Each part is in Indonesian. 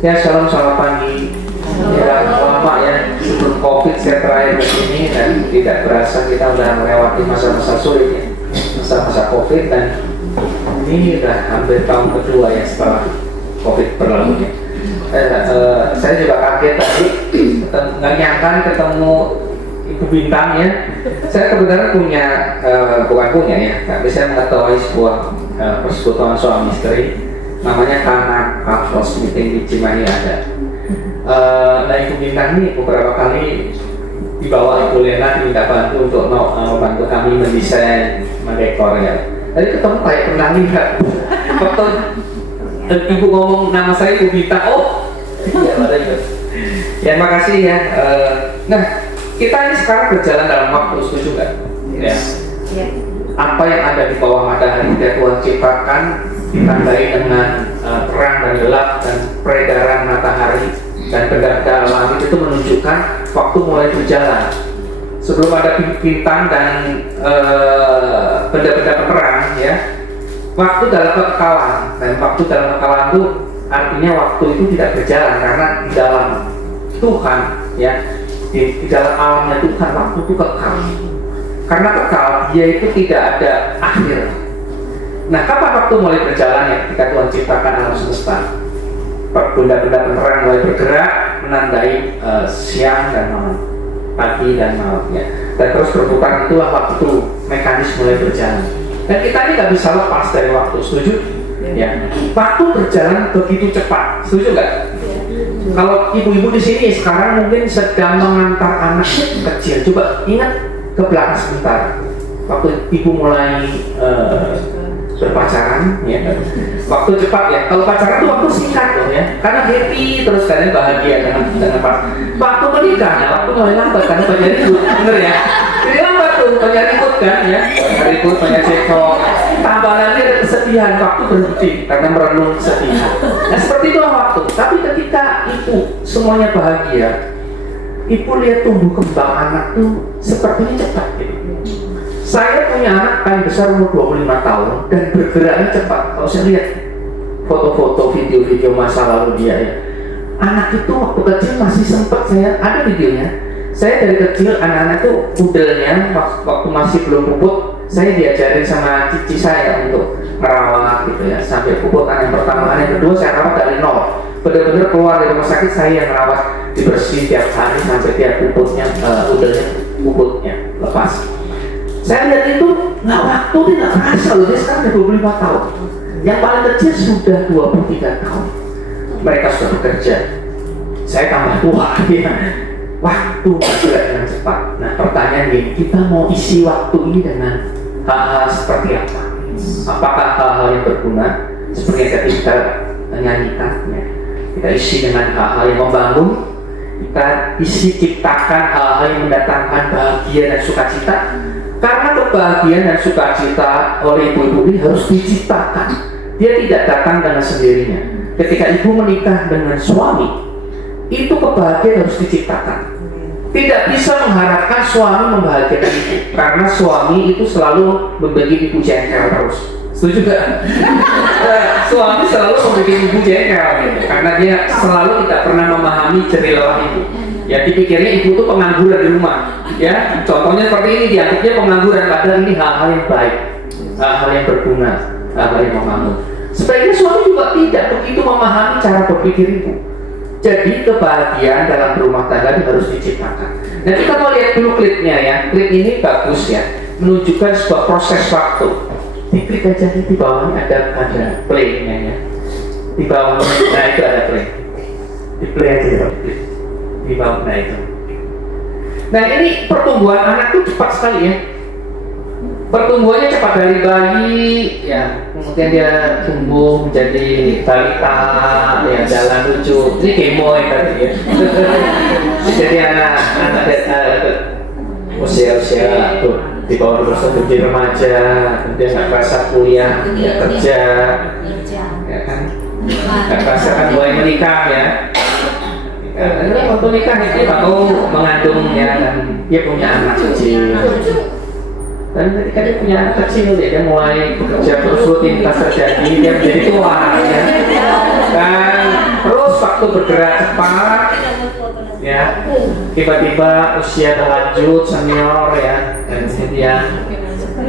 Ya, selamat pagi. Ya, lama ya sebelum COVID saya terakhir ke sini dan tidak berasa kita udah melewati masa-masa sulit ya, masa-masa COVID, dan ini udah hampir tahun kedua ya setelah COVID berlalu ya. Saya juga kaget tadi nggak nyangka ketemu Ibu Bintang ya. Saya kebetulan punya bukan punya ya, tapi saya mengetahui sebuah persekutuan suami istri namanya Kanak Couples Meeting di Cimahi ada. Nah, Ibu Bintang ini beberapa kali dibawa Ibu Lena diminta bantu untuk membantu kami mendesain, mendekor ya. Tadi ketemu kayak pernah lihat waktu Ibu ngomong nama saya Ibu Bintang, oh ya ada itu. Ya, makasih ya. Nah, kita ini sekarang berjalan dalam waktu, setuju nggak? Ya. Apa yang ada di bawah matahari yang Tuhan ciptakan ditandai dengan terang dan gelap dan peredaran matahari dan benda-benda langit itu menunjukkan waktu mulai berjalan. Sebelum ada bintang dan benda-benda penerang ya, waktu dalam kekekalan, dan waktu dalam kekekalan itu artinya waktu itu tidak berjalan karena di dalam Tuhan ya, di dalam alamnya Tuhan waktu itu kekal. Karena kekal, dia itu tidak ada akhir. Nah, kapan waktu mulai berjalan ya? Ketika Tuhan ciptakan alam semesta, benda-benda penerang mulai bergerak menandai siang dan malam, pagi dan malam ya. Dan terus berputar, itulah waktu mekanis mulai berjalan. Dan kita ini nggak bisa lepas dari waktu, setuju? Ya. Waktu berjalan begitu cepat, setuju nggak? Kalau ibu-ibu di sini sekarang mungkin sedang mengantar anak kecil, coba ingat ke belakang sebentar. Waktu ibu mulai berpacaran ya, waktu cepat ya. Kalau pacaran itu waktu singkat loh ya, karena happy terus kalian bahagia dengan pas. Waktu menikah ya, waktu mulai lambat karena banyak ribut, bener ya. Jadi lambat tuh, banyak ribut kan ya, banyak ribut, banyak cekcok. Tambah lagi ada kesedihan, waktu berhenti karena merenung kesedihan. Nah, seperti itulah waktu. Tapi ketika ibu semuanya bahagia, ibu lihat tumbuh kembang anak tuh sepertinya cepat gitu. Saya punya anak paling besar umur 25 tahun dan bergeraknya cepat. Kalau saya lihat foto-foto, video-video masa lalu dia ya, anak itu waktu kecil masih sempat, saya ada videonya. Saya dari kecil anak-anak tuh udelnya waktu masih belum puput, saya diajarin sama cici saya untuk merawat gitu ya, sampai puput anak yang pertama, anak yang kedua saya rawat dari nol. Benar-benar keluar dari rumah sakit saya yang merawat, dibersih tiap hari sampai tiap puputnya, udelnya puputnya lepas. Saya lihat itu nggak waktu, dia nggak kerasa loh, dia sekarang udah 25 tahun. Yang paling kecil sudah 23 tahun. Mereka sudah bekerja. Saya tambah tua ya. Waktu bergerak dengan cepat. Nah, pertanyaan gini, kita mau isi waktu ini dengan hal-hal seperti apa? Apakah hal-hal yang berguna seperti yang tadi kita nyanyikan ya? Kita isi dengan hal-hal yang membangun, kita isi ciptakan hal-hal yang mendatangkan bahagia dan sukacita. Karena kebahagiaan dan sukacita oleh ibu-ibu ini harus diciptakan. Dia tidak datang dengan sendirinya. Ketika ibu menikah dengan suami, itu kebahagiaan harus diciptakan. Tidak bisa mengharapkan suami membahagiakan ibu, karena suami itu selalu membuat ibu jengkel terus. Setuju gak? Suami selalu membuat ibu jengkel gitu, karena dia selalu tidak pernah memahami jerih lelah ibu. Ya, dipikirnya ibu itu pengangguran di rumah. Ya, contohnya seperti ini, dianggapnya pengangguran, padahal ini hal-hal yang baik, hal-hal yang berguna, hal-hal yang membangun. Sebaliknya suami juga tidak begitu memahami cara berpikir ibu. Jadi kebahagiaan dalam rumah tangga itu harus diciptakan. Nah, kita mau lihat dulu klipnya ya. Klip ini bagus ya, menunjukkan sebuah proses waktu. Diklik aja di bawahnya ada play-nya ya. Di bawahnya, nah itu ada play. Di play aja ya. Di bawah, nah itu. Nah, ini pertumbuhan anak tuh cepat sekali ya. Pertumbuhannya cepat dari bayi ya, kemudian dia tumbuh menjadi balita ya, jalan lucu. Ini gemoy tadi ya. Jadi anak usia tuh di bawah 21 tahun jadi remaja, kemudian nggak kerasa kuliah, ya, kerja, ya kan, nggak kerasa kan mulai menikah ya. Ini waktu nikah ini mau mengandung ya, dan dia punya anak kecil. Dan ketika dia punya anak kecil dia mulai bekerja, terus rutinitas terjadi, dia menjadi tua ya. Dan terus waktu bergerak cepat, ya, tiba-tiba usia terlanjut senior ya, dan kemudian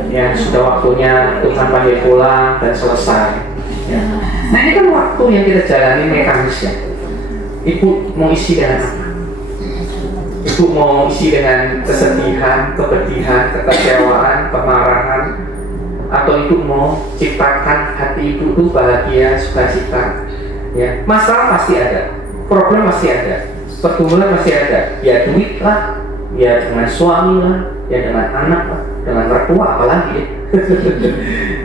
ya sudah waktunya Tuhan panggil pulang dan selesai. Ya. Nah ini kan waktu yang kita jalani mekanisnya. Ibu mau isi dengan apa? Ibu mau isi dengan kesedihan, kepedihan, kekecewaan, kemarahan, atau ibu mau ciptakan hati ibu itu bahagia, sukacita. Ya, masalah pasti ada, problem pasti ada, pergumulan pasti ada. Ya duit lah, ya dengan suami lah, ya dengan anak lah, dengan mertua apalagi. Ya.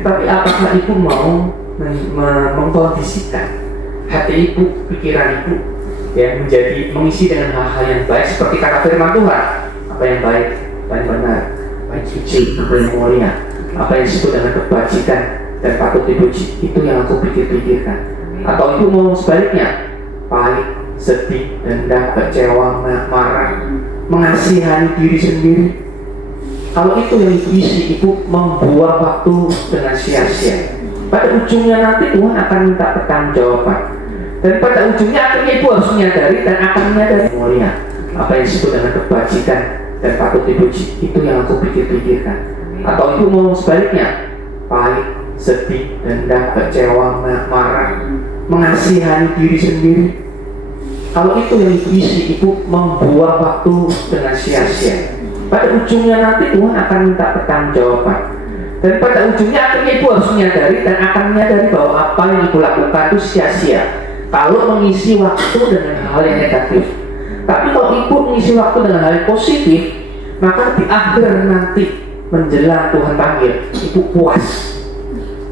Tapi apakah ibu mau mengkondisikan hati ibu, pikiran ibu, ya menjadi mengisi dengan hal-hal yang baik seperti kata firman Tuhan, apa yang baik, apa yang benar, apa yang suci, apa yang mulia, apa yang disebut dengan kebajikan dan patut dipuji, itu yang aku pikir-pikirkan. Atau ibu mau sebaliknya, pahit, sedih, dendam, kecewa, marah, mengasihani diri sendiri. Kalau itu yang ibu isi, ibu membuang waktu dengan sia-sia. Pada ujungnya nanti Tuhan akan minta pertanggungjawaban. Dan pada ujungnya akhirnya ibu harus menyadari dan akan menyadari mulia, apa yang disebut dengan kebajikan dan patut dipuji, itu yang aku pikir-pikirkan. Atau ibu mau sebaliknya, pahit, sedih, dendam, kecewa, marah, mengasihani diri sendiri. Kalau itu yang ibu isi, ibu membuang waktu dengan sia-sia. Pada ujungnya nanti Tuhan akan minta pertanggungjawaban. Dan pada ujungnya akhirnya ibu harus menyadari dan akan menyadari bahwa apa yang ibu lakukan itu sia-sia kalau mengisi waktu dengan hal yang negatif. Tapi kalau ibu mengisi waktu dengan hal yang positif, maka di akhir nanti menjelang Tuhan panggil, ibu puas.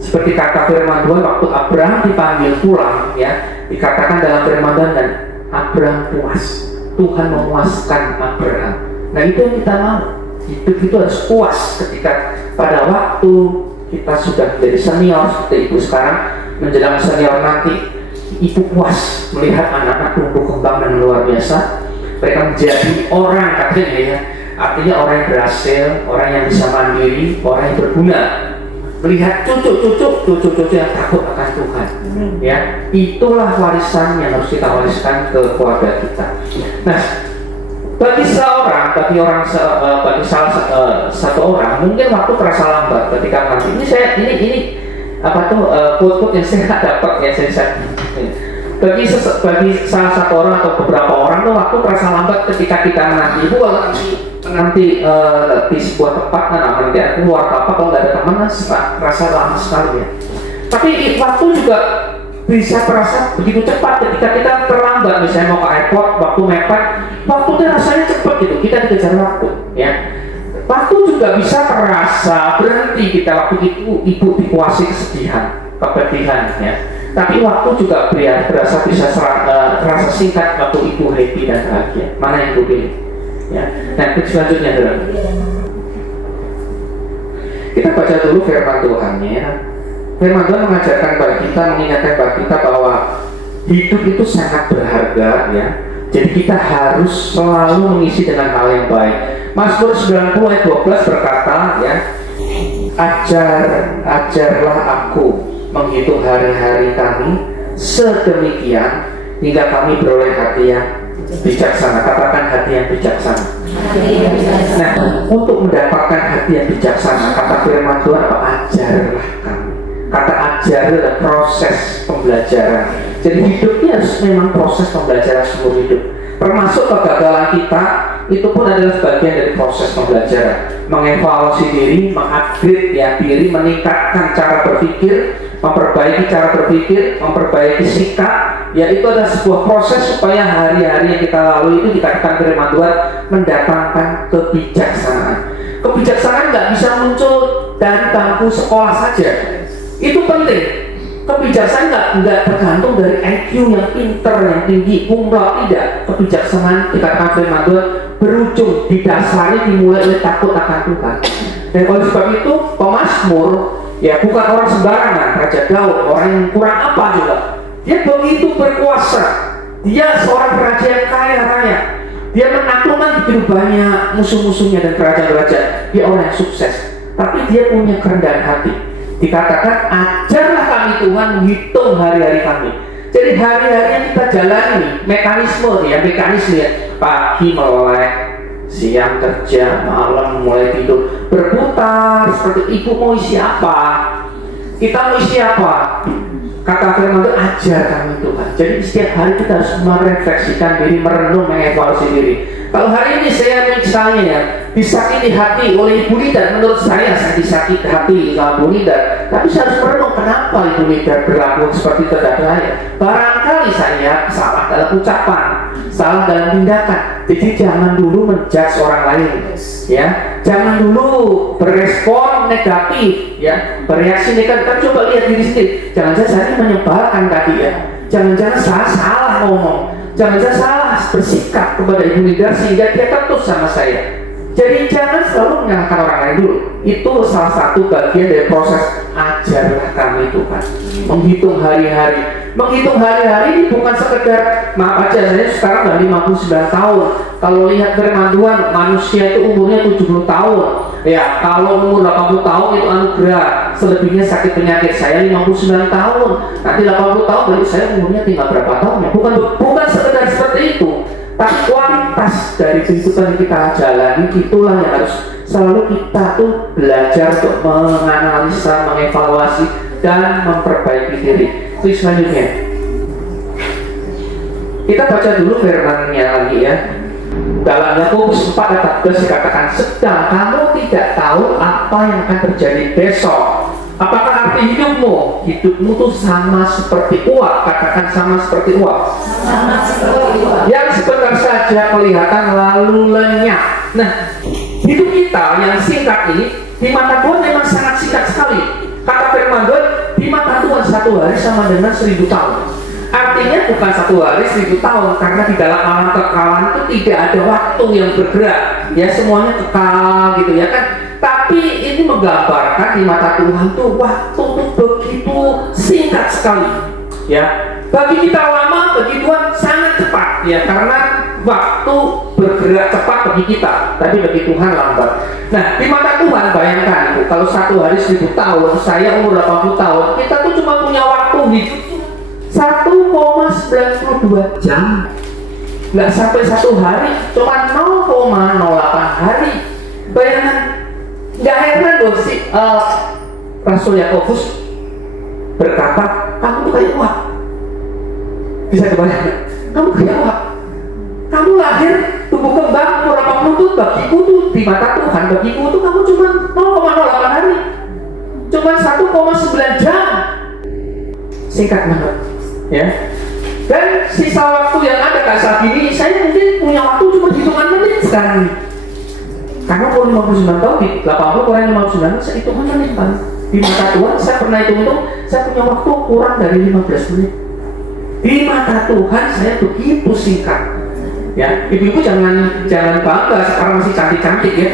Seperti kata firman Tuhan waktu Abraham dipanggil pulang, ya, dikatakan dalam firman Tuhan, dan Abraham puas. Tuhan memuaskan Abraham. Nah itu yang kita mau. Hidup itu harus puas ketika pada waktu kita sudah menjadi senior seperti ibu sekarang, menjelang senior nanti, ibu puas melihat anak-anak tumbuh kembang dengan luar biasa. Mereka menjadi orang, katanya ya, artinya orang yang berhasil, orang yang bisa mandiri, orang yang berguna. Melihat cucu-cucu yang takut akan Tuhan, ya, itulah warisan yang harus kita wariskan ke keluarga kita. Nah, bagi salah satu orang mungkin waktu terasa lambat ketika nanti. Ini apa tuh quote-quote yang saya dapat ya, bagi salah satu orang atau beberapa orang tuh waktu terasa lambat ketika kita menanti. Ibu kalau nanti di sebuah tempat nanti aku keluar apa kalau nggak ada teman rasa lama sekali ya. Tapi waktu juga bisa terasa begitu cepat ketika kita terlambat, misalnya mau ke airport, waktu mepet, waktu itu rasanya cepat gitu, kita dikejar waktu ya. Waktu juga bisa terasa berhenti kita waktu itu ibu dikuasai kesedihan, kepedihan ya. Tapi waktu juga berasa bisa terasa singkat waktu ibu happy dan bahagia. Mana yang ibu pilih? Ya. Nah, selanjutnya adalah kita baca dulu firman Tuhan-nya. Firman Tuhan mengajarkan kepada kita, mengingatkan kepada kita bahwa hidup itu sangat berharga ya. Jadi kita harus selalu mengisi dengan hal yang baik. Mazmur 90 ayat 12 berkata ya, ajarlah aku menghitung hari-hari kami sedemikian hingga kami beroleh hati yang bijaksana. Katakan hati yang bijaksana. Nah, untuk mendapatkan hati yang bijaksana, kata firman Tuhan apa? Ajarlah kami. Kata ajar adalah proses pembelajaran. Jadi hidupnya harus memang proses pembelajaran seumur hidup. Termasuk kegagalan kita itu pun adalah bagian dari proses pembelajaran. Mengevaluasi diri, mengupgrade ya diri, meningkatkan cara berpikir, memperbaiki cara berpikir, memperbaiki sikap. Ya itu adalah sebuah proses supaya hari-hari yang kita lalui itu dikatakan firman Tuhan mendatangkan kebijaksanaan. Kebijaksanaan nggak bisa muncul dari bangku sekolah saja. Itu penting. Kebijaksanaan nggak tergantung dari IQ yang pinter, yang tinggi, kumlot, tidak. Kebijaksanaan dikatakan firman Tuhan berujung didasari dimulai oleh takut akan Tuhan. Dan oleh sebab itu pemazmur ya bukan orang sembarangan. Raja Daud orang yang kurang apa juga. Dia begitu berkuasa. Dia seorang raja yang kaya raya. Dia menaklukkan begitu banyak musuh-musuhnya dan kerajaan-kerajaan. Dia orang yang sukses. Tapi dia punya kerendahan hati. Dikatakan ajarlah kami Tuhan menghitung hari-hari kami Jadi hari-hari yang kita jalani mekanisme ya, pagi melek, siang kerja, malam mulai tidur, berputar seperti ibu mau isi apa, kita mau isi apa. Kata firman itu ajar kami Tuhan. Jadi setiap hari kita harus merefleksikan diri, merenung, mengevaluasi diri. Kalau hari ini saya misalnya ya disakiti hati oleh Ibu Nida, menurut saya disakiti hati oleh Ibu Nida, tapi saya harus merenung kenapa Ibu Nida berlaku seperti itu terhadap saya. Barangkali saya salah dalam ucapan, salah dalam tindakan. Jadi jangan dulu menjudge orang lain, ya. Jangan dulu berespon negatif, ya. Bereaksi negatif. Tapi coba lihat diri sendiri. Jangan-jangan saya menyebalkan tadi ya. Jangan-jangan saya salah ngomong. Jangan-jangan salah bersikap kepada Ibu Nida sehingga dia ketus sama saya. Jadi jangan selalu menyalahkan orang lain dulu. Itu salah satu bagian dari proses ajarlah kami Tuhan. Menghitung hari-hari. Menghitung hari-hari ini bukan sekedar, maaf aja saya sekarang udah 59 tahun. Kalau lihat firman Tuhan, manusia itu umurnya 70 tahun. Ya, kalau umur 80 tahun itu anugerah. Selebihnya sakit penyakit. Saya 59 tahun. Nanti 80 tahun berarti saya umurnya tinggal berapa tahun ya? Bukan sekedar seperti itu. Tapi kualitas dari kehidupan yang kita jalani itulah yang harus selalu kita tuh belajar untuk menganalisa, mengevaluasi dan memperbaiki diri. Terus selanjutnya kita baca dulu firman-Nya lagi ya. Dalam Yakobus 4:14 dikatakan, sedang kamu tidak tahu apa yang akan terjadi besok. Apakah arti hidupmu? Hidupmu tuh sama seperti uap. Katakan sama seperti uap. Sama seperti uap. Yang sebentar saja kelihatan lalu lenyap. Nah, hidup kita yang singkat ini di mata Tuhan memang sangat singkat sekali. Kata firman Tuhan, di mata Tuhan satu hari sama dengan 1000 tahun. Artinya bukan satu hari 1000 tahun, karena di dalam alam kekalan itu tidak ada waktu yang bergerak. Ya semuanya kekal gitu ya kan. Tapi ini menggambarkan di mata Tuhan tuh waktu tuh begitu singkat sekali. Ya, bagi kita lama, bagi Tuhan sangat cepat. Ya, karena waktu bergerak cepat bagi kita, tapi bagi Tuhan lambat. Nah, di mata Tuhan bayangkan itu, kalau satu hari 1000 tahun, saya umur 80 tahun, kita tuh cuma punya waktu hidup 1,92 jam. Nggak sampai satu hari, cuma 0,08 hari. Bayangkan. Nggak heran loh si Rasul Yakobus berkata, kamu tuh kayak uap. Bisa kebayang? Kamu kayak uap. Kamu lahir, tumbuh kembang, umur 80 tuh bagiku tuh di mata Tuhan, bagiku tuh kamu cuma 0,08 hari, cuma 1,9 jam. Singkat banget, ya. Dan sisa waktu yang ada kayak saat ini, saya mungkin punya waktu cuma hitungan menit sekarang nih. Karena umur 59 tahun, di 80 kurang 59, saya hitungan menit kan. Di mata Tuhan, saya pernah hitung-hitung, saya punya waktu kurang dari 15 menit. Di mata Tuhan, saya begitu singkat. Ya, ibu-ibu jangan bangga, sekarang masih cantik-cantik ya.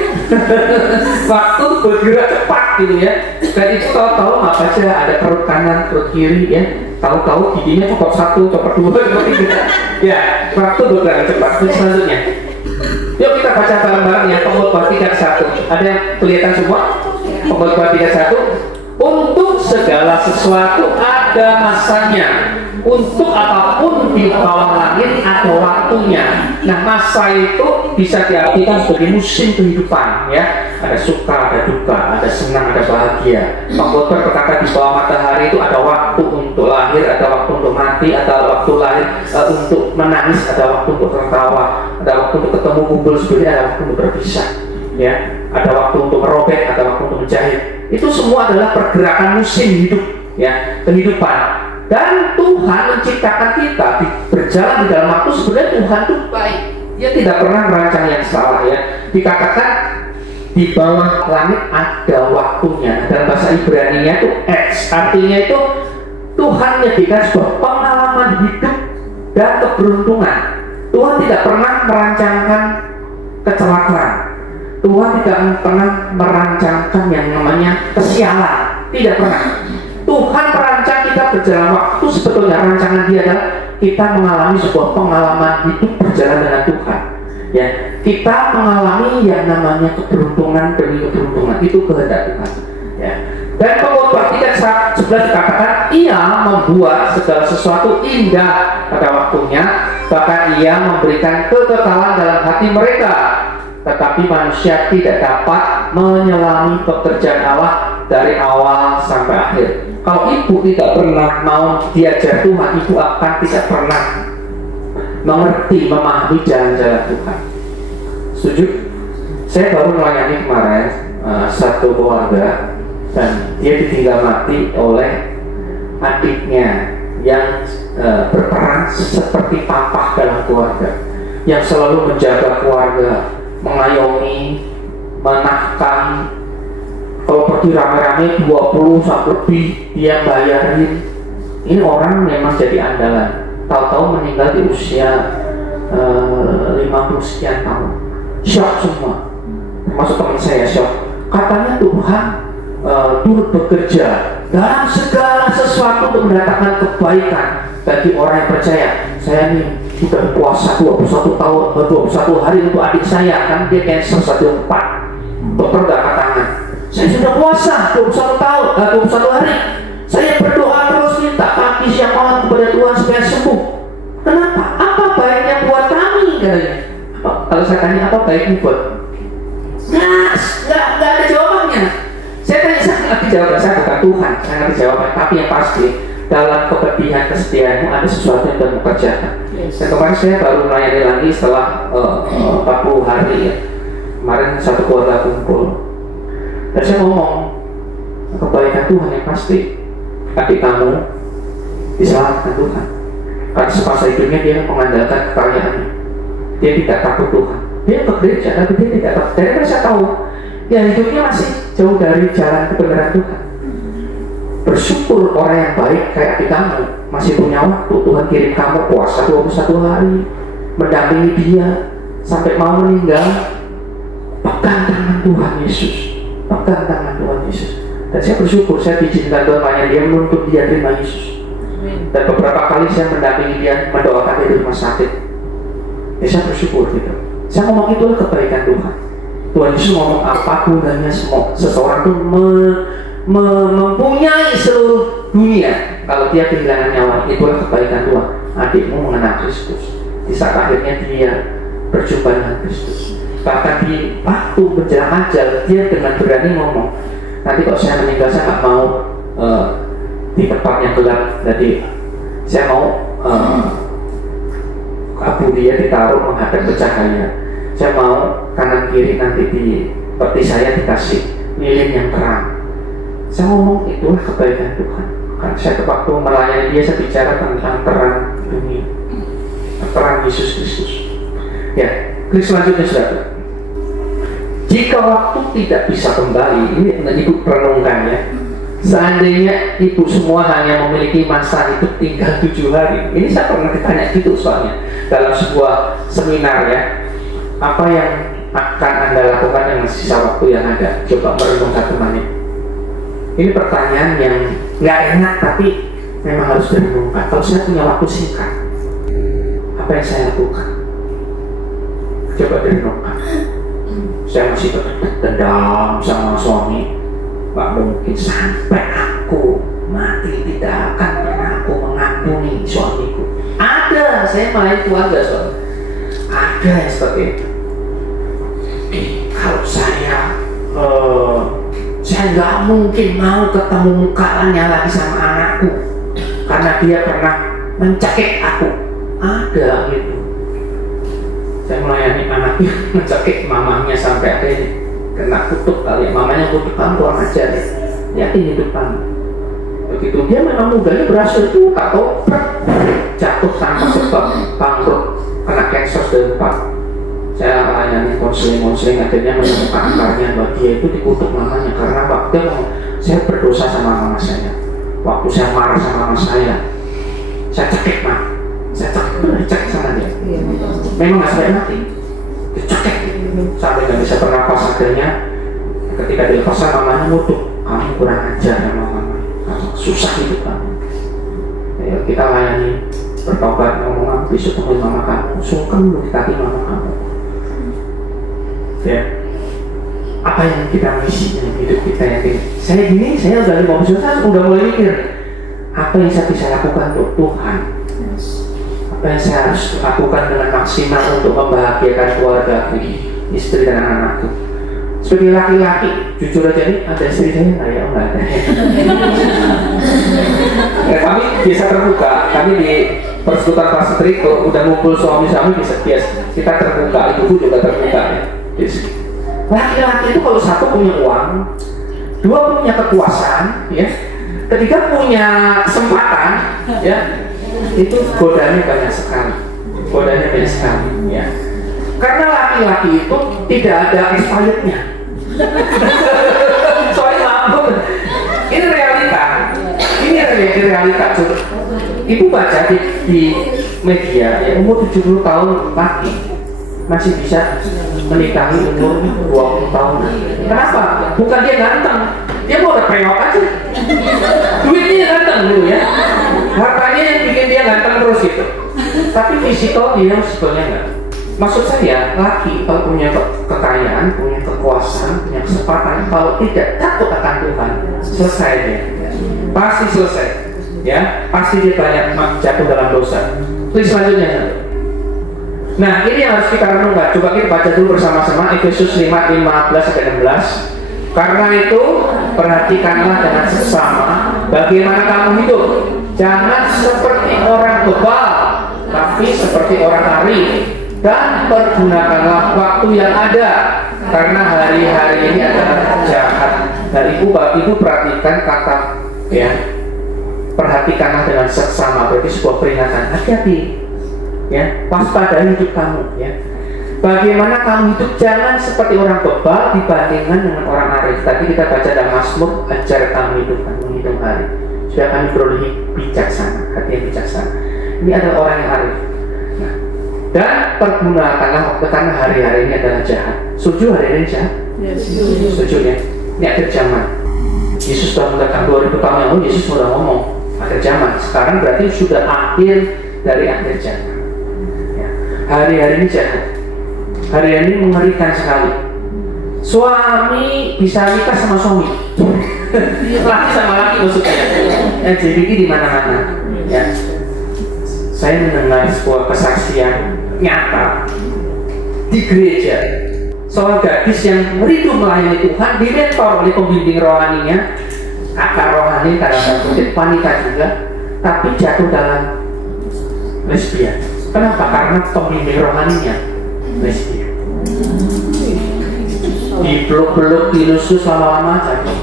Waktu bergerak cepat gitu ya. Dan itu tahu-tahu apa aja, ada perut kanan, perut kiri ya. Tahu-tahu giginya copot 1, copot 2, copot 3. Ya, waktu bergerak cepat. Terus selanjutnya. Yuk kita baca bareng-bareng ya, Pengkhotbah 3:1. Ada yang kelihatan semua? Pengkhotbah 3:1. Untuk segala sesuatu ada masanya. Untuk apapun di bawah langit ada waktunya. Nah, masa itu bisa diartikan sebagai musim kehidupan ya. Ada suka, ada duka, ada senang, ada bahagia. Pengkhotbah berkata di bawah matahari itu ada waktu untuk lahir, ada waktu untuk mati, ada waktu lahir untuk menangis, ada waktu untuk tertawa, ada waktu untuk ketemu kumpul sebenarnya, ada waktu untuk berpisah ya. Ada waktu untuk merobek, ada waktu untuk menjahit. Itu semua adalah pergerakan musim hidup ya, kehidupan. Dan Tuhan menciptakan kita berjalan di dalam waktu. Sebenarnya Tuhan itu baik, Dia tidak pernah merancang yang salah ya. Dikatakan di bawah langit ada waktunya. Dalam bahasa Ibrani-nya itu X, artinya itu Tuhan menyediakan sebuah pengalaman hidup dan keberuntungan. Tuhan tidak pernah merancangkan kecelakaan. Tuhan tidak pernah merancangkan yang namanya kesialan. Tidak pernah. Tuhan merancang kita berjalan waktu, sebetulnya rancangan Dia adalah kita mengalami sebuah pengalaman hidup berjalan dengan Tuhan. Ya, kita mengalami yang namanya keberuntungan demi keberuntungan, itu kehendak Tuhan. Ya. Dan Pengkhotbah 3:11 11 dikatakan ia membuat segala sesuatu indah pada waktunya, bahkan ia memberikan kekekalan dalam hati mereka. Tetapi manusia tidak dapat menyelami pekerjaan Allah dari awal sampai akhir. Kalau ibu tidak pernah mau diajar Tuhan, ibu akan tidak pernah mengerti, memahami jalan-jalan Tuhan. Setuju? Saya baru melayani kemarin satu keluarga, dan dia ditinggal mati oleh adiknya yang berperan seperti papa dalam keluarga, yang selalu menjaga keluarga, mengayomi, menafkahi. Kalau pergi rame-rame 20 sampai lebih dia bayarin. Ini orang memang jadi andalan. Tahu-tahu meninggal di usia 50 sekian tahun. Syok semua, termasuk teman saya syok. Katanya Tuhan turut bekerja dalam segala sesuatu untuk mendatangkan kebaikan bagi orang yang percaya. Saya nih sudah puasa 21 tahun, 21 hari untuk adik saya, kan dia cancer stadium 4. Dokter gak angkat tangan. Saya sudah puasa 21 tahun, 21 hari. Saya berdoa terus, minta pagi siang malam kepada Tuhan supaya sembuh. Kenapa? Apa baiknya buat kami, katanya. Kalau saya tanya apa baiknya buat, nggak ada jawabannya. Saya tanya, saya ngerti jawaban, saya bukan Tuhan, saya ngerti jawaban. Tapi yang pasti dalam kepedihan kesediaanmu ada sesuatu yang Tuhan mengerjakan. Dan kemarin saya baru melayani lagi setelah 40 hari ya. Kemarin satu keluarga kumpul, dan saya ngomong kebaikan Tuhan yang pasti. Adik kamu diselamatkan Tuhan, karena semasa hidupnya dia mengandalkan kekayaannya. Dia tidak takut Tuhan. Dia ke gereja tapi dia tidak takut. Dari saya tahu ya hidupnya masih jauh dari jalan kebenaran Tuhan. Bersyukur orang yang baik kayak adik kamu masih punya waktu. Tuhan kirim kamu puasa 21 hari, mendampingi dia sampai mau meninggal. Pegang tangan Tuhan Yesus, pegang tangan Tuhan Yesus. Dan saya bersyukur, saya diizinkan Tuhan banyak dia menuntut dia terima Yesus. Dan beberapa kali saya mendampingi dia, mendoakan dia di rumah sakit. Ya saya bersyukur gitu. Saya ngomong itulah kebaikan Tuhan. Tuhan Yesus ngomong apa gunanya semua seseorang itu mempunyai seluruh dunia kalau dia kehilangan nyawa. Itulah kebaikan Tuhan. Adikmu mengenal Kristus, di saat akhirnya dia berjumpa dengan Kristus. Bahkan di waktu menjelang ajal dia dengan berani ngomong, nanti kalau saya meninggal saya nggak mau di tempat yang gelap, jadi saya mau abu dia ditaruh menghadap ke cahaya. Saya mau kanan kiri nanti di peti saya dikasih lilin yang terang. Saya ngomong itulah kebaikan Tuhan. Kan saya waktu melayani dia saya bicara tentang terang dunia, terang Yesus Kristus. Ya, klik selanjutnya saudara. Jika waktu tidak bisa kembali, ini ibu renungkan ya. Seandainya ibu semua hanya memiliki masa hidup tinggal 7 hari. Ini saya pernah ditanya gitu soalnya dalam sebuah seminar ya. Apa yang akan Anda lakukan dengan sisa waktu yang ada? Coba merenung 1 menit. Ini pertanyaan yang nggak enak tapi memang harus direnungkan. Kalau saya punya waktu singkat, apa yang saya lakukan? Coba direnungkan. Saya masih dendam sama suami, nggak mungkin sampai aku mati tidak akan pernah aku mengampuni suamiku. Ada, saya main keluarga soalnya. Ada yang seperti itu. Kalau saya nggak mungkin mau ketemu mukanya lagi sama anakku karena dia pernah mencekik aku. Ada gitu. Saya melayani anaknya mencekik mamanya sampai akhirnya kena kutuk kali ya. Mamanya kutuk, kamu kurang ajar ya, yakin hidup kamu. Begitu dia memang mudanya berhasil tuh, tak tahu jatuh tanpa sebab, bangkrut, kena cancer stadium 4. Saya melayani konseling akhirnya menemukan akarnya bahwa dia itu dikutuk mamanya karena waktu saya berdosa sama mama saya. Waktu saya marah sama mama saya cekik mah. Saya cekik sama dia. Memang nggak sampai mati, dicekik sampai nggak bisa bernapas. Akhirnya ketika dilepasan mamanya ngutuk, kamu kurang ajar sama mama, kamu susah hidup kamu. Ya, kita layani, bertobat, ngomong besok temuin mama kamu, sungkem lu di kaki mama kamu. Ya, apa yang kita misi dalam hidup kita yang ini. Saya gini, saya udah 50 tahun, udah mulai mikir apa yang saya bisa lakukan untuk Tuhan, apa yang saya harus lakukan dengan maksimal untuk membahagiakan keluarga aku, istri dan anak-anakku. Sebagai laki-laki, jujur aja nih, ada istri saya nggak ya? Enggak ada. Ya, kami biasa terbuka, kami di persekutuan Pastor itu udah ngumpul suami-suami bisa biasa kita terbuka, ibu juga terbuka ya. Laki-laki itu kalau satu punya uang, dua punya kekuasaan, ya, ketiga punya kesempatan, ya, itu godanya banyak sekali, ya. Karena laki-laki itu tidak ada expirednya. Soalnya maaf, ini realita. Coba. Ibu baca di media, ya, umur 70 tahun laki masih bisa menikahi umur 20 tahun. Kenapa? Bukan dia ganteng, dia mau udah preok aja. Duitnya ganteng dulu ya, hartanya yang bikin dia ganteng terus gitu. Tapi fisikal dia sebetulnya enggak. Maksud saya, laki kalau punya kekayaan, punya kekuasaan, punya kesempatan, kalau tidak takut akan Tuhan, selesai dia. Pasti selesai, ya. Pasti dia banyak jatuh dalam dosa. Terus selanjutnya. Nah, ini yang harus kita renungkan. Coba kita baca dulu bersama-sama Efesus 5:15-16. Karena itu, perhatikanlah dengan seksama bagaimana kamu hidup. Jangan seperti orang bebal, tapi seperti orang arif. Dan pergunakanlah waktu yang ada, karena hari-hari ini adalah jahat. Dan ibu perhatikan kata, ya, perhatikanlah dengan seksama, berarti sebuah peringatan. Hati-hati, ya, waspada hidup kamu, ya. Bagaimana kamu hidup, jangan seperti orang bebal dibandingkan dengan orang arif. Tadi kita baca dalam Mazmur, ajar kami menghitung hari, supaya kami beroleh bijaksana, hati yang bijaksana. Ini adalah orang yang arif. Nah, dan pergunakanlah waktu, karena hari-hari ini adalah jahat. Setuju hari ini jahat? Setuju ya? Ini akhir zaman. Yesus sudah mengatakan 2000 tahun yang lalu, Yesus sudah ngomong akhir zaman. Sekarang berarti sudah akhir dari akhir zaman, ya. Hari-hari ini jahat. Hari-hari ini mengerikan sekali. Suami bisa nikah sama suami, laki sama laki maksudnya. LGBT di mana-mana, ya. Saya mendengar sebuah kesaksian nyata di gereja soal gadis yang merindu melayani Tuhan, dimentor oleh pembimbing rohaninya, akar rohani kadang-kadang wanita juga, tapi jatuh dalam lesbian. Kenapa? Karena pembimbing rohaninya lesbian. Dipeluk-peluk, dilusus, lama-lama jatuh.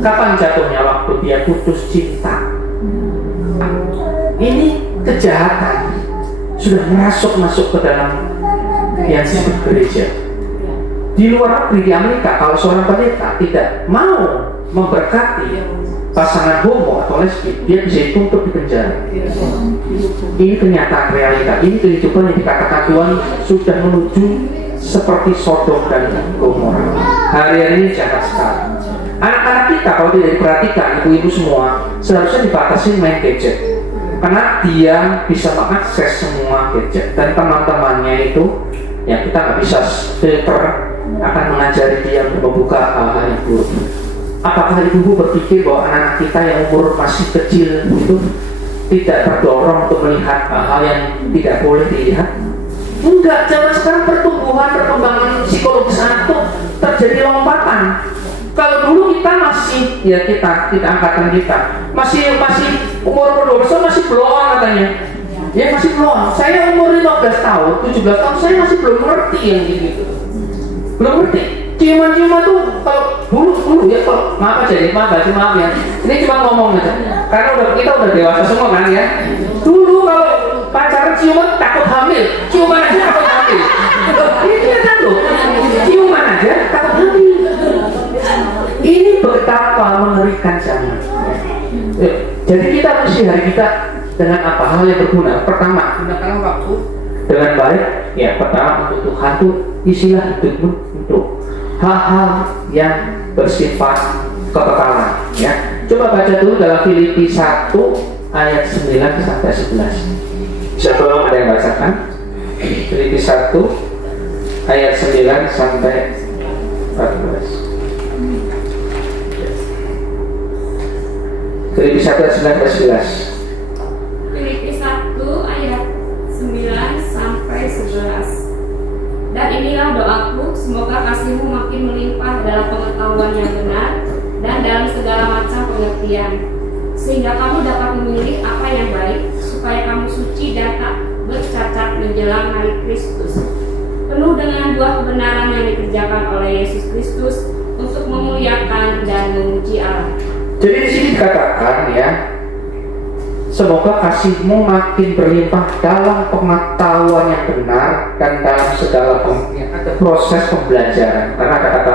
Kapan jatuhnya? Waktu dia putus cinta. Ini kejahatan sudah masuk ke dalam yang disebut gereja. Di luar negeri, di Amerika, kalau seorang pendeta tidak mau memberkati pasangan homo atau lesbi, dia bisa dituntut di penjara. Ini kenyataan realita. Ini kehidupan yang dikatakan Tuhan sudah menuju seperti Sodom dan Gomora. Hari-hari ini jahat sekali. Anak-anak kita kalau tidak diperhatikan, ibu-ibu semua, seharusnya dibatasi main gadget, karena dia bisa mengakses semua gadget, dan teman-temannya itu yang kita nggak bisa filter akan mengajari dia untuk membuka hal-hal yang buruk. Apakah ibu berpikir bahwa anak-anak kita yang umur masih kecil itu tidak terdorong untuk melihat hal-hal yang tidak boleh dilihat? Enggak, zaman sekarang perkembangan psikologis anak itu terjadi lompatan. Kalau dulu kita masih, ya kita angkatan kita masih umur 12 tahun masih belum katanya, ya masih belum. Saya umur 15 tahun, 17 tahun, saya masih belum ngerti yang gitu, belum ngerti. Ciuman-ciuman tuh kalau dulu ya, kalau maaf ya, ini cuma ngomong aja, karena kita udah dewasa semua kan ya. Dulu kalau pacaran ciuman takut hamil, ciuman aja takut hamil. Ini kan loh, ciuman aja takut hamil. Ini betapa mengerikan zaman. Jadi kita mesti hari kita dengan apa hal yang berguna. Pertama, gunakan waktu dengan baik. Ya, pertama untuk Tuhan tuh isilah hidupmu untuk hal-hal yang bersifat kekekalan. Ya, coba baca dulu dalam Filipi 1 ayat 9 sampai 11. Bisa tolong ada yang bacakan? Filipi 1 ayat 9 sampai 14. Filipi 1 ayat 9 sampai 11. Filipi 1 ayat 9 sampai 11. Dan inilah doaku, semoga kasihmu makin melimpah dalam pengetahuan yang benar dan dalam segala macam pengertian, sehingga kamu dapat memilih apa yang baik, supaya kamu suci dan tak bercacat menjelang hari Kristus, penuh dengan buah kebenaran yang dikerjakan oleh Yesus Kristus untuk memuliakan dan memuji Allah. Jadi di sini dikatakan ya, semoga kasihmu makin berlimpah dalam pengetahuan yang benar dan dalam segala pengertian. Ada proses pembelajaran, karena ada kata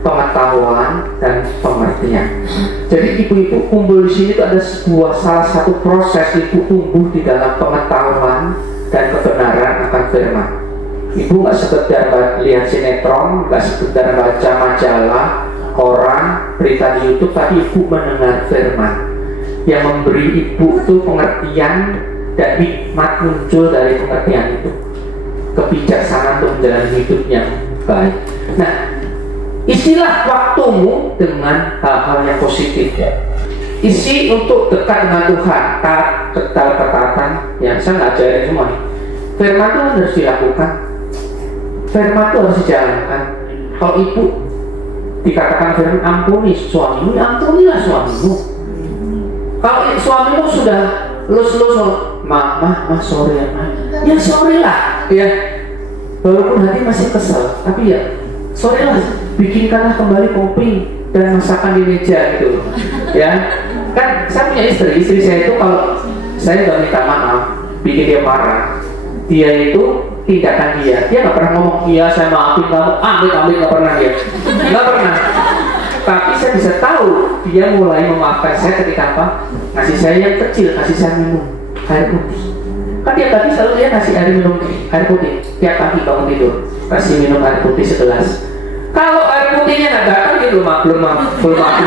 pengetahuan dan pengertian. Jadi ibu-ibu kumpul di sini itu ada salah satu proses ibu tumbuh di dalam pengetahuan dan kebenaran akan firman. Ibu nggak sekedar lihat sinetron, nggak sekedar baca majalah, koran, berita di YouTube, tapi ibu mendengar firman yang memberi ibu itu pengertian dan hikmat muncul dari pengertian itu, kebijaksanaan untuk menjalani hidup yang baik. Nah, isilah waktumu dengan hal-hal yang positif ya. Isi untuk dekat dengan Tuhan, ketaatan yang saya ajarin semua. Firman itu harus dilakukan, firman itu harus dijalankan. Kalau ibu dikatakan firman ampuni suamimu, ampunilah suamimu. Kalau suamimu sudah lus-lus, mah sorry ya, ya sorry lah ya, walaupun hati masih kesel, tapi ya sorry lah, bikinkanlah kembali kopi dan masakan di meja gitu ya. Kan saya punya istri saya itu kalau saya nggak minta maaf bikin dia marah, dia itu tindakan dia nggak pernah ngomong iya saya maafin kamu, ambil nggak pernah dia, nggak pernah. Tapi saya bisa tahu dia mulai memaafkan saya ketika apa? Ngasih saya yang kecil, kasih saya minum air putih. Kan tiap pagi selalu dia kasih air putih tiap pagi bangun tidur, kasih minum air putih segelas. Kalau air putihnya nggak datang dia belum maafin saya.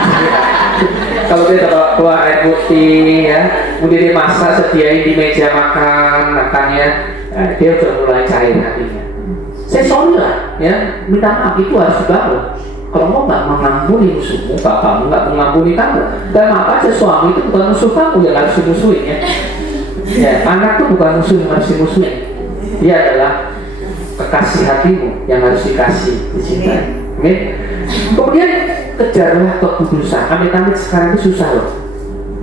Kalau dia keluar air putih ya, kemudian dia masak sediain di meja makannya, dia udah mulai cair hatinya. Saya sorry lah ya, minta maaf itu harus dibangun. Kalau mau nggak mengampuni musuhmu, bapakmu nggak mengampuni kamu. Dan maaf aja, suami itu bukan musuh kamu yang harus dimusuhin ya. Ya, anak itu bukan musuh yang harus dimusuhin. Dia adalah kekasih hatimu yang harus dikasih, dicintai. Amin. Kemudian kejarlah kekudusan. Amit-amit sekarang itu susah loh.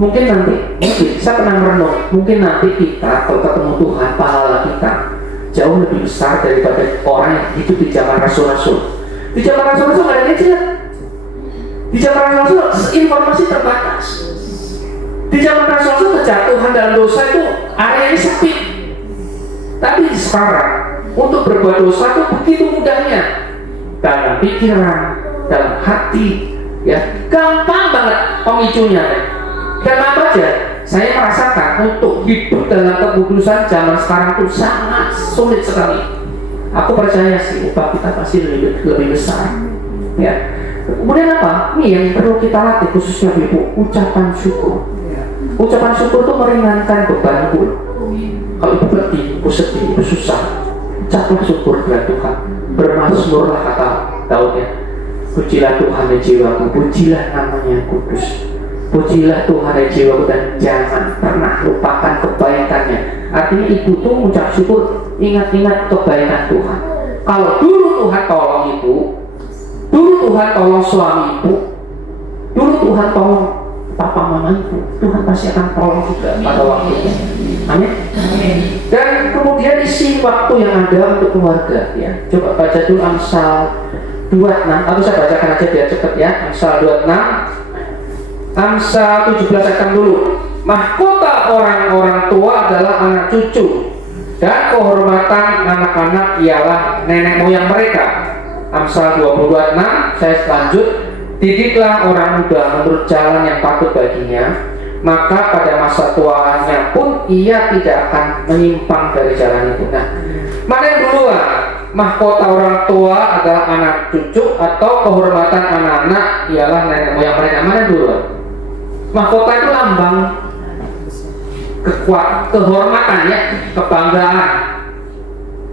Mungkin saya pernah merenung, mungkin nanti kita kalau ketemu Tuhan, pahala kita jauh lebih besar daripada orang yang hidup di zaman rasul-rasul. Di zaman rasul-rasul nggak ada gadget. Di zaman rasul-rasul informasi terbatas. Di zaman rasul-rasul kejatuhan dalam dosa itu areanya sepi. Tapi sekarang untuk berbuat dosa itu begitu mudahnya, dalam pikiran, dalam hati, ya gampang banget pemicunya. Dan apa aja, saya merasakan untuk hidup dalam kekudusan zaman sekarang itu sangat sulit sekali. Aku percaya sih upah kita pasti lebih besar ya. Kemudian apa? Ini yang perlu kita latih khususnya ibu, ucapan syukur. Ucapan syukur itu meringankan bebanku. Kalau ibu letih, ibu sedih, ibu susah, ucaplah syukur kepada Tuhan. Bermazmurlah kata Daud ya, pujilah Tuhan ya jiwaku, pujilah namanya kudus. Pujilah Tuhan ya jiwaku dan jangan pernah lupakan kebaikannya. Artinya ibu tuh mengucap syukur, ingat-ingat kebaikan Tuhan. Kalau dulu Tuhan tolong ibu, dulu Tuhan tolong suami ibu, dulu Tuhan tolong papa mama ibu, Tuhan pasti akan tolong juga pada waktunya. Amin. Dan kemudian isi waktu yang ada untuk keluarga ya. Coba baca dulu Amsal 26, atau saya bacakan aja biar cepet ya. Amsal 26, Amsal 17 akan dulu. Mahkota orang-orang tua adalah anak cucu, dan kehormatan anak-anak ialah nenek moyang mereka. Amsal 22:6, saya lanjut. Didiklah orang muda menurut jalan yang patut baginya, maka pada masa tuanya pun ia tidak akan menyimpang dari jalan itu. Nah, mana yang duluan? Mahkota orang tua adalah anak cucu, atau kehormatan anak-anak ialah nenek moyang mereka? Mana yang duluan? Mahkota itu lambang kehormatan ya, kebanggaan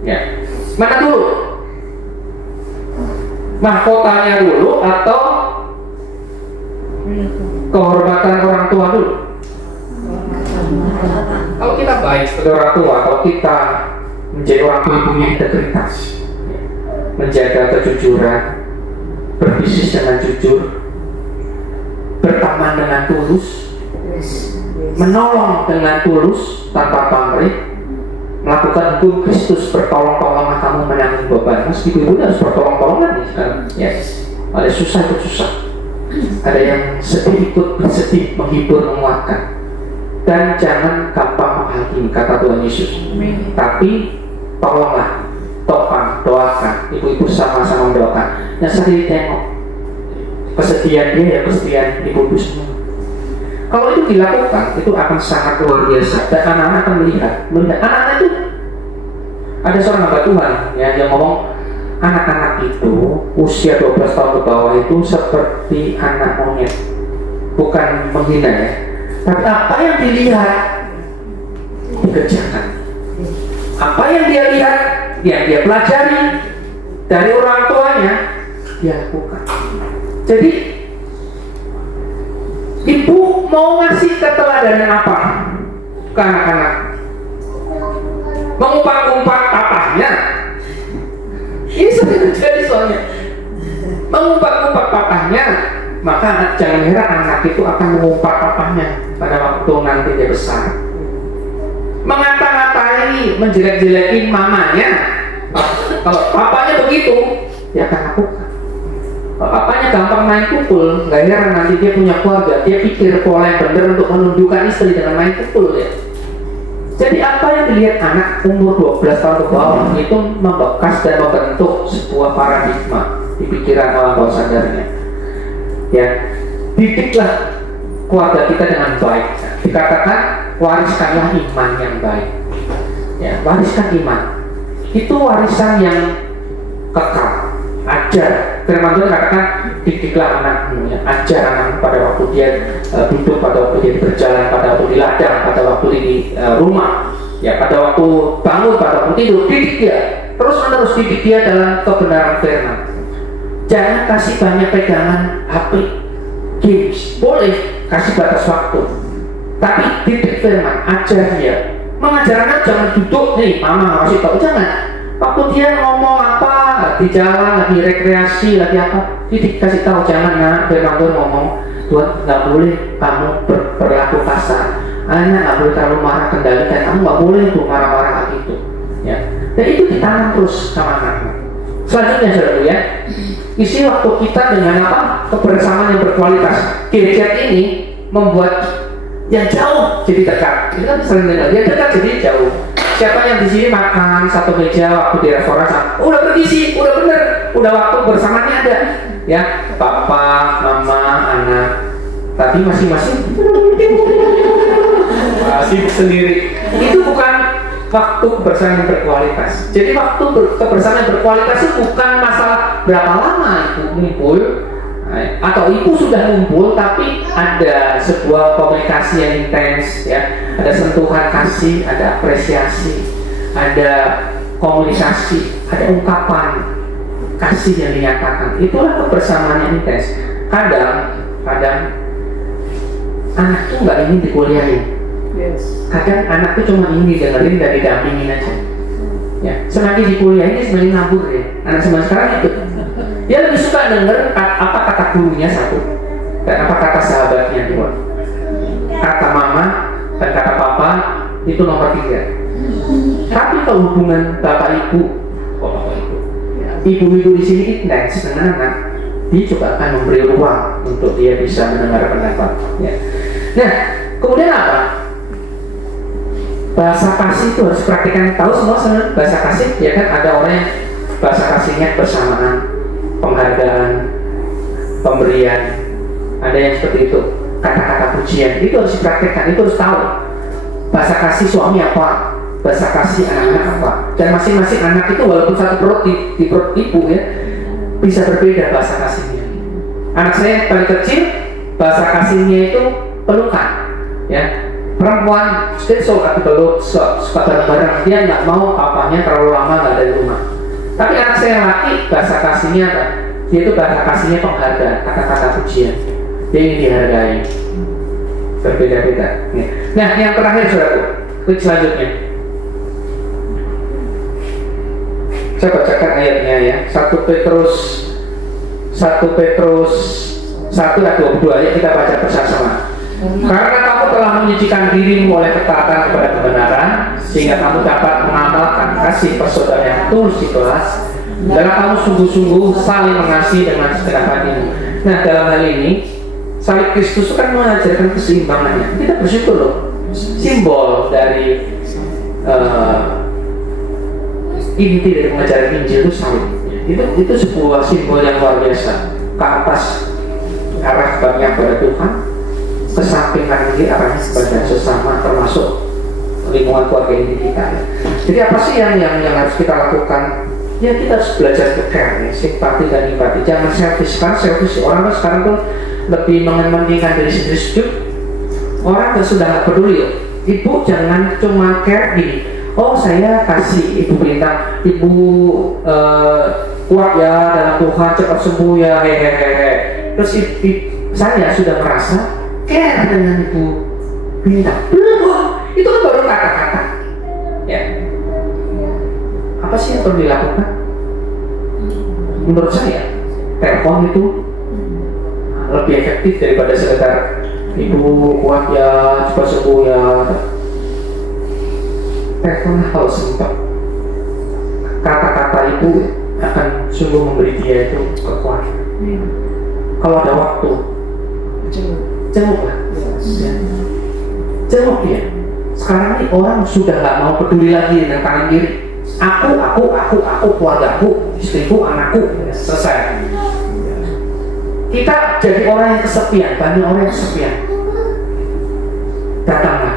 ya. Mana dulu? mahkotanya dulu atau kehormatan orang tua dulu? Kalau kita baik sebagai orang tua, kalau kita menjadi orang tua yang punya integritas, menjaga kejujuran, berbisnis dengan jujur, berteman dengan tulus, menolong dengan tulus tanpa pamrih, melakukan hukum Kristus, bertolong-tolonglah kamu menanggung beban. Meskipun ibu harus bertolong-tolongan nih sekarang. Yes. Ada susah ikut susah, ada yang sedih ikut bersedih, menghibur, menguatkan. Dan jangan gampang menghakimi, kata Tuhan Yesus. Tapi tolonglah, doakan. Ibu-ibu sama-sama mendoakan. Yang sedih tengok kesedihan dia ya kesedihan ibu-ibu semua. Kalau itu dilakukan, itu akan sangat luar biasa. Dan anak-anak akan melihat anak-anak itu. Ada seorang hamba Tuhan ya, yang ngomong anak-anak itu usia 12 tahun ke bawah itu seperti anak monyet. Bukan menghina ya, tapi apa yang dilihat dikerjakan. Apa yang dia lihat, yang dia pelajari dari orang tuanya, dia lakukan. Jadi ibu mau ngasih keteladanan apa ke anak-anak? Mengumpat-umpat papahnya. Ini sering terjadi soalnya. Mengumpat-umpat papahnya, maka jangan heran anak itu akan mengumpat papahnya pada waktu nanti dia besar. Mengata-ngatai, menjelek-jelekin mamanya. Kalau papanya begitu, dia akan lakukan. Kalau papanya gampang main pukul, nggak heran nanti dia punya keluarga. Dia pikir pola yang benar untuk menundukkan istri dengan main pukul ya. Jadi apa yang dilihat anak umur 12 tahun ke bawah itu membekas dan membentuk sebuah paradigma di pikiran alam bawah sadarnya. Ya, didiklah keluarga kita dengan baik. Dikatakan wariskanlah iman yang baik. Ya, wariskan iman. Itu warisan yang kekal. Ajar. Firman Tuhan katakan didiklah anakmu, ya. Ajar anakmu pada waktu dia duduk, pada waktu dia berjalan, pada waktu di ladang, pada waktu di rumah, ya, pada waktu bangun, pada waktu tidur. Didik dia, terus-menerus didik dia dalam kebenaran firman. Jangan kasih banyak pegangan HP, games, boleh kasih batas waktu, tapi didik firman, ajar dia. Mengajar anak jangan duduk nih, mama kasih tahu, jangan. Waktu dia ngomong apa, di jalan, lagi rekreasi, lagi apa, didik kasih tahu, jangan nak. Firman Tuhan ngomong, Tuhan nggak boleh kamu berlaku kasar, anak nggak boleh terlalu marah, kendalikan, kamu nggak boleh tuh marah-marah kayak gitu, ya. Dan itu ditanam terus sama anakmu. Selanjutnya saudara ya, isi waktu kita dengan apa? Kebersamaan yang berkualitas. Gadget ini membuat yang jauh jadi dekat. Kita kan sering dengar, yang dekat jadi jauh. Siapa yang di sini makan satu meja waktu di restoran, udah pergi sih, udah bener, udah waktu bersamanya ada, ya, papa, mama, anak, tapi masing-masing sibuk sendiri. Itu bukan waktu kebersamaan yang berkualitas. Jadi waktu kebersamaan yang berkualitas itu bukan masalah berapa lama itu ngumpul, atau ibu sudah ngumpul, tapi ada sebuah komunikasi yang intens, ya, ada sentuhan kasih, ada apresiasi, ada komunikasi, ada ungkapan kasih yang dinyatakan. Itulah kebersamaan yang intens. Kadang anak tuh nggak ingin dikuliahin. Kadang anak tuh cuma ingin didengerin dan didampingin aja. Ya, semakin dikuliahin semakin ngabur ya. Anak zaman sekarang itu. Dia lebih suka denger apa kata gurunya satu dan apa kata sahabatnya dua. Kata mama dan kata papa itu nomor 3. Tapi kalau hubungan bapak ibu, ibu-ibu di sini intens dengan anak, dia juga akan memberi ruang untuk dia bisa mendengar pendapat. Ya. Nah, kemudian apa? Bahasa kasih itu harus praktikkan. Tahu semua sebenarnya bahasa kasih, ya kan? Ada orang yang bahasa kasihnya bersamaan, penghargaan, pemberian, ada yang seperti itu, kata-kata pujian, itu harus dipraktekkan, itu harus tahu bahasa kasih suami apa, bahasa kasih anak-anak apa, dan masing-masing anak itu walaupun satu perut di perut ibu ya, bisa berbeda bahasa kasihnya. Anak saya yang paling kecil, bahasa kasihnya itu pelukan, ya. Perempuan dia suka dipeluk, suka bareng-bareng, dia nggak mau papanya terlalu lama nggak ada di rumah. Tapi anak saya yang laki, bahasa kasihnya apa? Yaitu bahasa kasihnya penghargaan, kata-kata pujian. Dia ingin dihargai. Berbeda-beda. Nah, yang terakhir saudaraku, klik selanjutnya. Saya bacakan ayatnya ya. 1 Petrus 1 ayat 22 ya, kita baca bersama-sama. Karena kamu telah menyucikan dirimu oleh ketaatan kepada kebenaran, sehingga kamu dapat mengamalkan kasih persaudaraan yang tulus ikhlas, dan kamu sungguh-sungguh saling mengasihi dengan segenap hatimu. Nah, dalam hal ini salib Kristus kan mengajarkan keseimbangannya. Kita bersyukur loh, simbol dari inti dari pengajaran Injil itu salib. Itu sebuah simbol yang luar biasa. Ke atas arah banyak pada Tuhan, ke samping kanan kiri arahnya kepada sesama, termasuk lingkungan keluarga ini kita. Jadi apa sih yang harus kita lakukan? Ya, kita harus belajar ke care, ya, simpati dan empati. Jangan selfish. Kan selfish orang kan sekarang tuh lebih mementingkan dari sendiri hidup. Orang tuh sudah nggak peduli. Ibu jangan cuma care gini. Oh, saya kasih ibu bintang, ibu kuat ya dalam Tuhan, cepat sembuh ya, hehehe. Terus saya sudah merasa care dengan ibu bintang. Itu kan baru kata-kata. Ya. Apa sih yang perlu dilakukan? Menurut saya, telepon itu lebih efektif daripada sekedar ibu kuat ya, cepat sembuh ya. Telepon kalau sempat, kata-kata itu akan sungguh memberi dia itu kekuatan. Kalau ada waktu, jenguklah. Jenguk dia. Sekarang ini orang sudah nggak mau peduli lagi dengan kanan kiri. Aku, keluargaku, istriku, anakku, selesai. Kita jadi orang yang kesepian, banyak orang yang kesepian. Datanglah.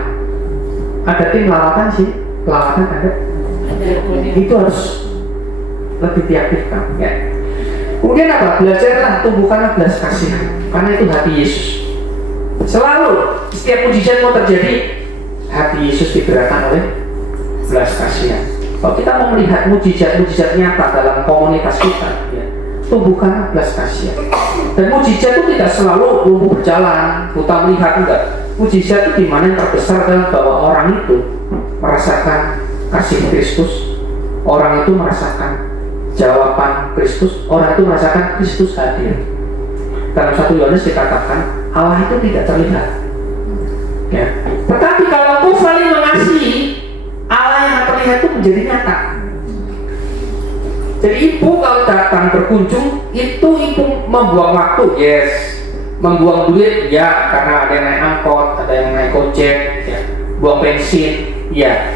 Ada tim lawatan sih, lawatan ada. Itu harus lebih diaktifkan. Ya. Kemudian apa? Belajarlah, tumbuhkanlah belas kasihan, karena itu hati Yesus. Selalu setiap mujizat mau terjadi, hati Yesus digerakkan oleh belas kasihan. Kalau kita mau melihat mujizat nyata dalam komunitas kita, ya, tumbuhkan belas kasihan. Dan mujizat itu tidak selalu lumpuh berjalan, buta melihat, enggak. Mujizat itu dimana yang terbesar adalah bahwa orang itu merasakan kasih Kristus, orang itu merasakan jawaban Kristus, orang itu merasakan Kristus hadir. Dalam 1 Yohanes dikatakan Allah itu tidak terlihat. Ya. Tetapi kalau kau saling mengasihi, Allah yang terlihat itu menjadi nyata. Jadi ibu kalau datang berkunjung, itu ibu membuang waktu, yes. Membuang duit, ya, karena ada yang naik angkot, ada yang naik gojek, ya. Buang bensin, ya.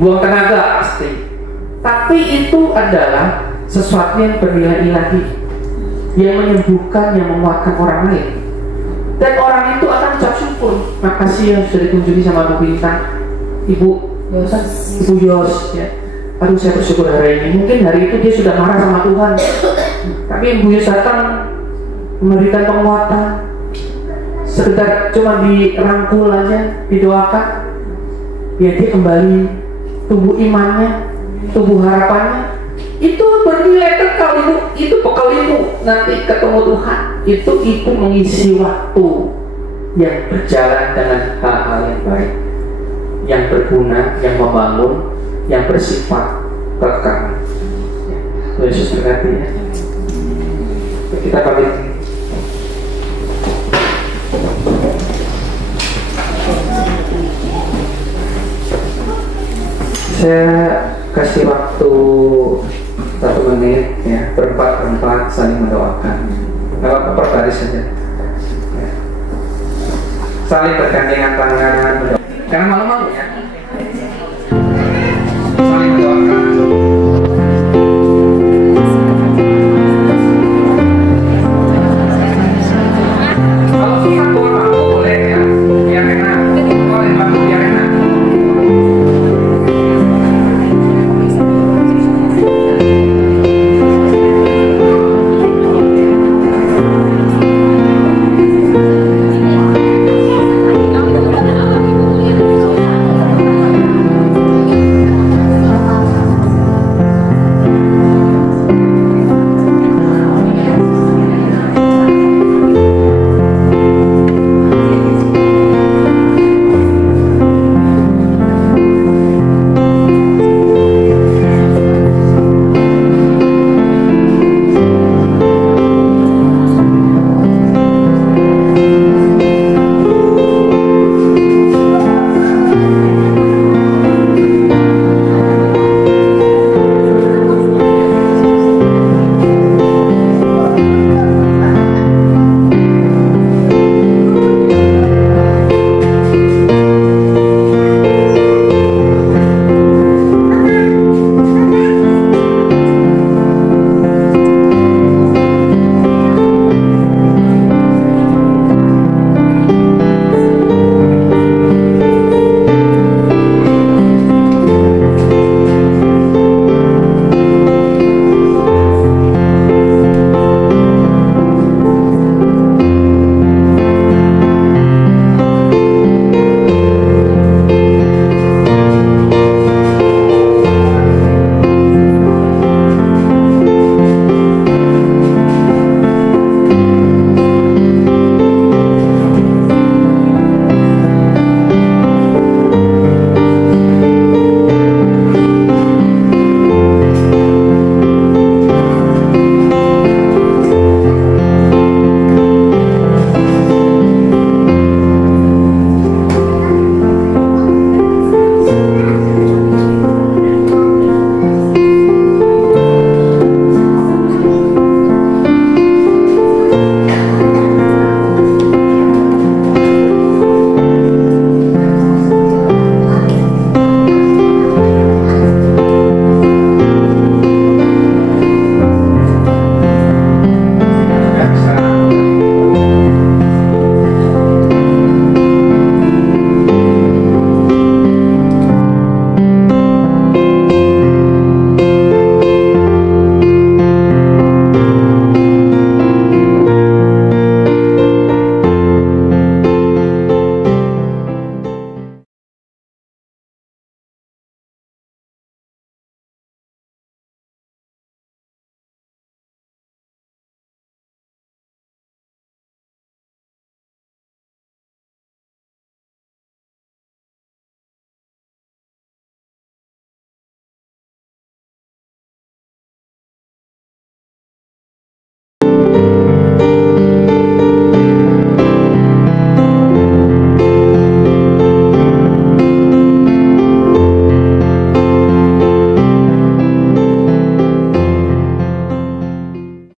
Buang tenaga, pasti. Tapi itu adalah sesuatu yang bernilai ilahi, yang menyembuhkan, yang menguatkan orang lain. Dan orang itu akan ucap syukur. Makasih ya sudah dikunjungi sama Bu Bintang, Ibu Yos, ya. Aduh, saya bersyukur hari ini. Mungkin hari itu dia sudah marah sama Tuhan, tapi Ibu Yos datang memberikan penguatan, sekedar cuma dirangkul aja, didoakan, ya dia kembali tumbuh imannya, tumbuh harapannya. Itu bernilai kekal ibu, itu bekal ibu nanti ketemu Tuhan. Itu ibu mengisi waktu yang berjalan dengan hal-hal yang baik, yang berguna, yang membangun, yang bersifat kekal. Yesus berkati ya. Kita pamit. Saya kasih waktu 1 menit ya, berempat saling mendoakan. Lewat perbaris saja ya. Saling bergandengan tangan mendoakan. Karena malam